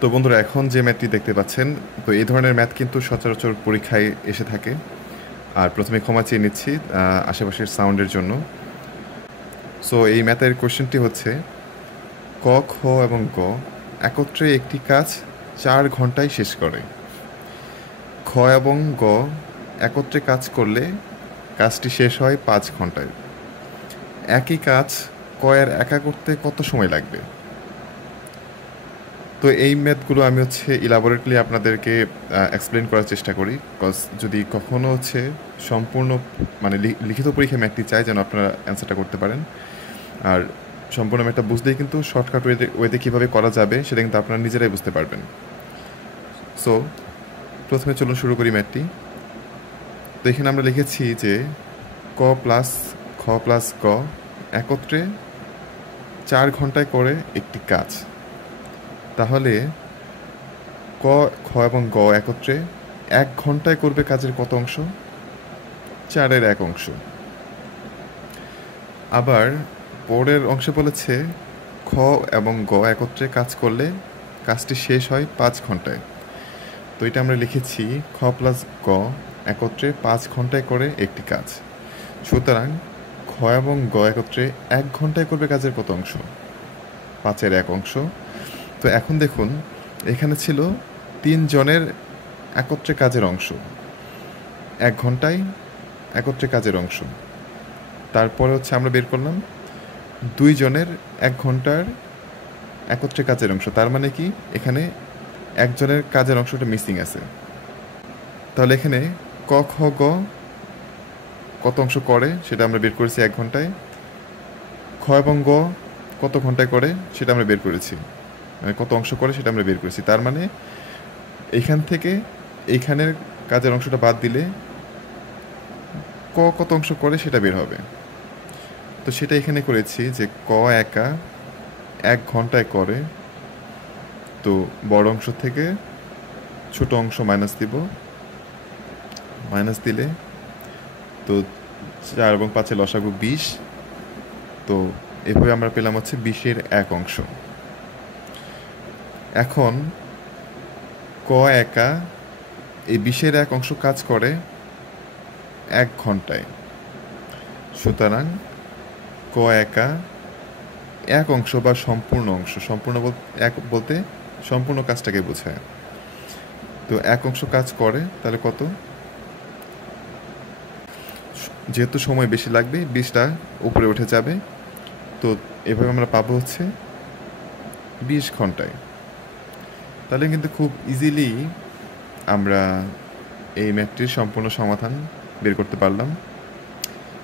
তো বন্ধুরা, এখন যে ম্যাথটি দেখতে পাচ্ছেন, তো এই ধরনের ম্যাথ কিন্তু সচরাচর পরীক্ষায় এসে থাকে। আর প্রথমে ক্ষমা চেয়ে নিচ্ছি আশেপাশের সাউন্ডের জন্য। সো এই ম্যাথের কোশ্চেনটি হচ্ছে, ক, খ এবং গ একত্রে একটি কাজ 4 ঘন্টায় শেষ করে। খ এবং গ একত্রে কাজ করলে কাজটি শেষ হয় 5 ঘন্টায়। একই কাজ ক এর একা করতে কত সময় লাগবে? তো এই ম্যাথগুলো আমি ইলাবোরেটলি আপনাদেরকে এক্সপ্লেন করার চেষ্টা করি, বিকজ যদি কখনো সম্পূর্ণ মানে লিখিত পরীক্ষায় ম্যাথটি চাই যেন আপনারা অ্যান্সারটা করতে পারেন। আর সম্পূর্ণ ম্যাথটা বুঝলেই কিন্তু শর্টকাট ওয়েতে কীভাবে করা যাবে সেটা কিন্তু আপনারা নিজেরাই বুঝতে পারবেন। সো প্রথমে চলুন শুরু করি ম্যাথটি। তো এখানে আমরা লিখেছি যে ক প্লাস খ প্লাস গ একত্রে 4 ঘন্টায় করে একটি কাজ। তাহলে ক, খ এবং গ একত্রে 1 ঘন্টায় করবে কাজের কত অংশ? 4/1 অংশ। আবার পরের অংশে বলেছে খ এবং গ একত্রে কাজ করলে কাজটি শেষ হয় 5 ঘন্টায়। তো এটা আমরা লিখেছি খ প্লাস গ একত্রে 5 ঘন্টায় করে একটি কাজ। সুতরাং খ এবং গ একত্রে 1 ঘন্টায় করবে কাজের কত অংশ? 5/1 অংশ। তো এখন দেখুন, এখানে ছিল 3 জনের একত্রে কাজের অংশ, 1 ঘন্টায় একত্রে কাজের অংশ। তারপরে আমরা বের করলাম 2 জনের 1 ঘন্টার একত্রে কাজের অংশ। তার মানে কি, এখানে একজনের কাজের অংশটা মিসিং আছে। তাহলে এখানে ক, খ, গ কত অংশ করে সেটা আমরা বের করেছি 1 ঘন্টায়। খ এবং গ কত ঘন্টায় করে সেটা আমরা বের করেছি, মানে কত অংশ করে সেটা আমরা বের করেছি। তার মানে এইখান থেকে এইখানের কাজের অংশটা বাদ দিলে ক কত অংশ করে সেটা বের হবে। তো সেটা এখানে করেছি যে ক একা 1 ঘন্টায় করে। তো বড় অংশ থেকে ছোট অংশ মাইনাস দিব, মাইনাস দিলে তো 4 এবং 5-এর লসাগু 20। তো এভাবে আমরা পেলাম 20/1 অংশ। এখন ক একা এই 20/1 অংশ কাজ করে 1 ঘন্টায়। সুতরাং ক একা 1 অংশ বা সম্পূর্ণ অংশ, সম্পূর্ণ এক বলতে সম্পূর্ণ কাজটাকে বোঝায়। তো 1 অংশ কাজ করে, তাহলে কত? যেহেতু সময় বেশি লাগবে, 20টা উপরে উঠে যাবে। তো এভাবে আমরা পাবো 20 ঘন্টায়। তাহলে কিন্তু খুব ইজিলি আমরা এই ম্যাথটির সম্পূর্ণ সমাধান বের করতে পারলাম।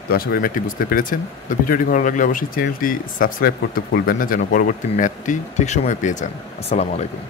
তো আশা করি ম্যাথটি বুঝতে পেরেছেন। তো ভিডিওটি ভালো লাগলে অবশ্যই চ্যানেলটি সাবস্ক্রাইব করতে ভুলবেন না, যেন পরবর্তী ম্যাথটি ঠিক সময়ে পেয়ে যান। আসসালামু আলাইকুম।